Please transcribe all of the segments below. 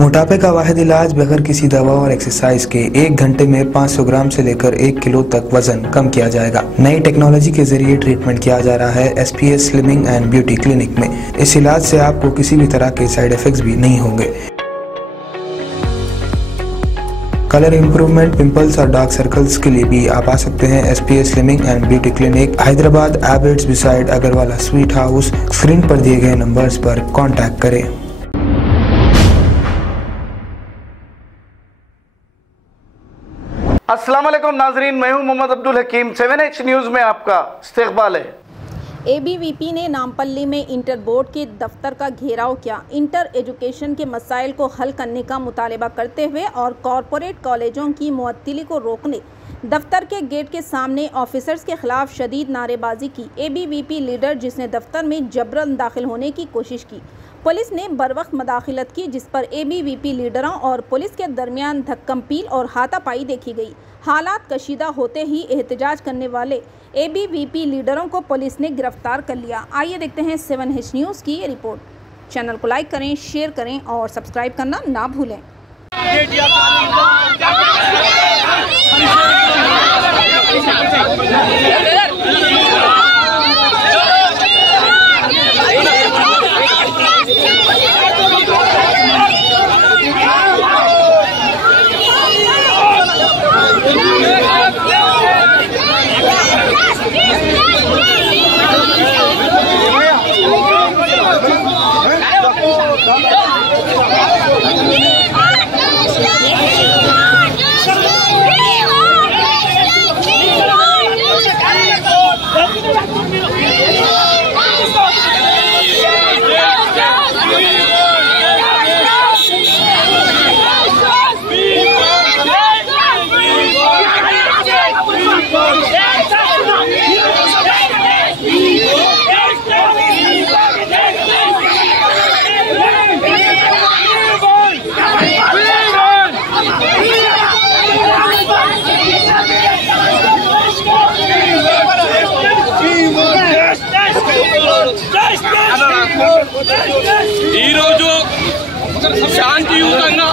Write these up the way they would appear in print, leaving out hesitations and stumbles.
मोटापे का वाहिद इलाज बगैर किसी दवा और एक्सरसाइज के 1 घंटे में 500 ग्राम से लेकर 1 किलो तक वजन कम किया जाएगा। नई टेक्नोलॉजी के जरिए ट्रीटमेंट किया जा रहा है SPS slimming and beauty clinic में। इस इलाज से आपको किसी भी तरह के साइड इफेक्ट्स भी नहीं होंगे। कलर इंप्रूवमेंट, पिंपल्स और डार्क सर्कल्स के लिए भी आप आ सकते हैं SPS slimming and beauty clinic, Hyderabad, एबर्ट्स beside Agarwala sweet house. Screen पर दिए गए नंबर्स पर कॉन्टैक्ट करें। अस्सलाम वालेकुम नाजरीन, मैं हूं मोहम्मद अब्दुल हकीम। 7H न्यूज़ में आपका इस्तकबाल है। ABVP ने नामपल्ली में इंटर बोर्ड के दफ्तर का घेराव किया। इंटर एजुकेशन के मसाइल को हल करने का मुतालबा करते हुए और कॉरपोरेट कॉलेजों की मुअत्तली को रोकने दफ्तर के गेट के सामने ऑफिसर्स के खिलाफ शदीद नारेबाजी की। ABVP लीडर जिसने दफ्तर में जबरन दाखिल होने की कोशिश की, पुलिस ने बरवक्त मदाखिलत की, जिस पर ABVP लीडरों और पुलिस के दरमियान धक्कमपील और हाथापाई देखी गई। हालात कशीदा होते ही एहतजाज करने वाले ABVP लीडरों को पुलिस ने गिरफ्तार कर लिया। आइए देखते हैं 7H न्यूज़ की ये रिपोर्ट। चैनल को लाइक करें, शेयर करें और सब्सक्राइब करना ना भूलें। ఈరోజు శాంతియుతంగా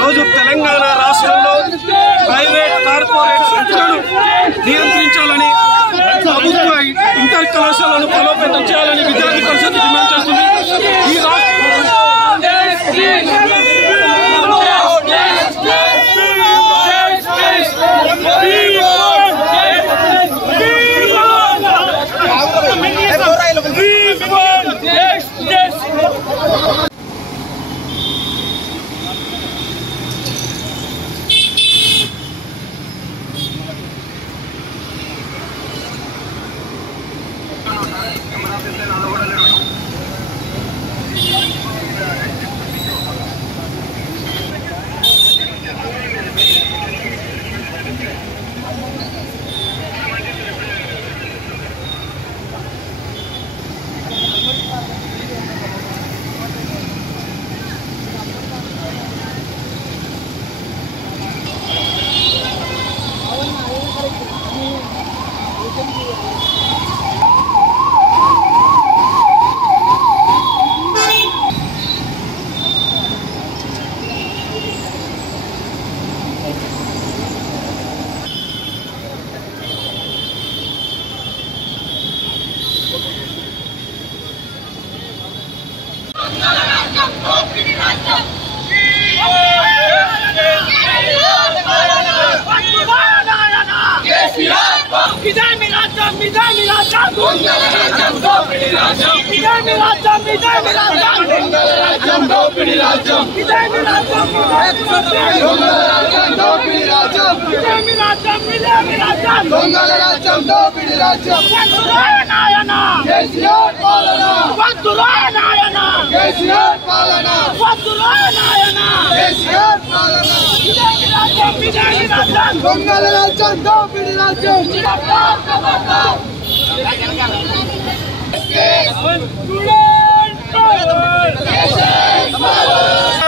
రోజు తెలంగాణ రాష్ట్రంలో ప్రైవేట్ కార్పొరేట్ సంస్థలను నియంత్రించాలని, ప్రభుత్వ ఇంటర్ కళాశాలను బలోపేతం చేయాలని విద్యార్థి పరిషత్ డిమాండ్ చేస్తుంది. ఈ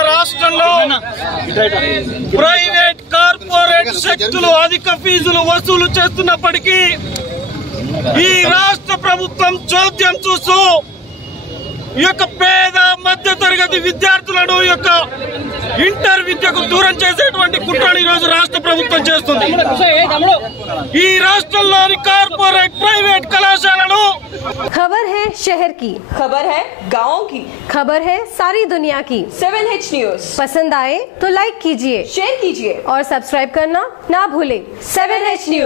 రాష్ట్రంలో ప్రైవేట్ కార్పొరేట్ శక్తులు అధిక ఫీజులు వసూలు చేస్తున్నప్పటికీ ఈ రాష్ట్ర ప్రభుత్వం చోద్యం చూస్తూ ఈ యొక్క పేద మధ్య తరగతి విద్యార్థులను ఈ యొక్క ఇంటర్ విద్యకు దూరం చేసేటువంటి కుట్రను ఈ రోజు రాష్ట్ర ప్రభుత్వం చేస్తుంది। ఈ రాష్ట్రంలోని కార్పొరేట్ ప్రైవేట్ కళాశాలను खबर है शहर की, खबर है गाँव की, खबर है सारी दुनिया की। 7H न्यूज पसंद आए तो लाइक कीजिए, शेयर कीजिए और सब्सक्राइब करना ना भूलें। 7H news.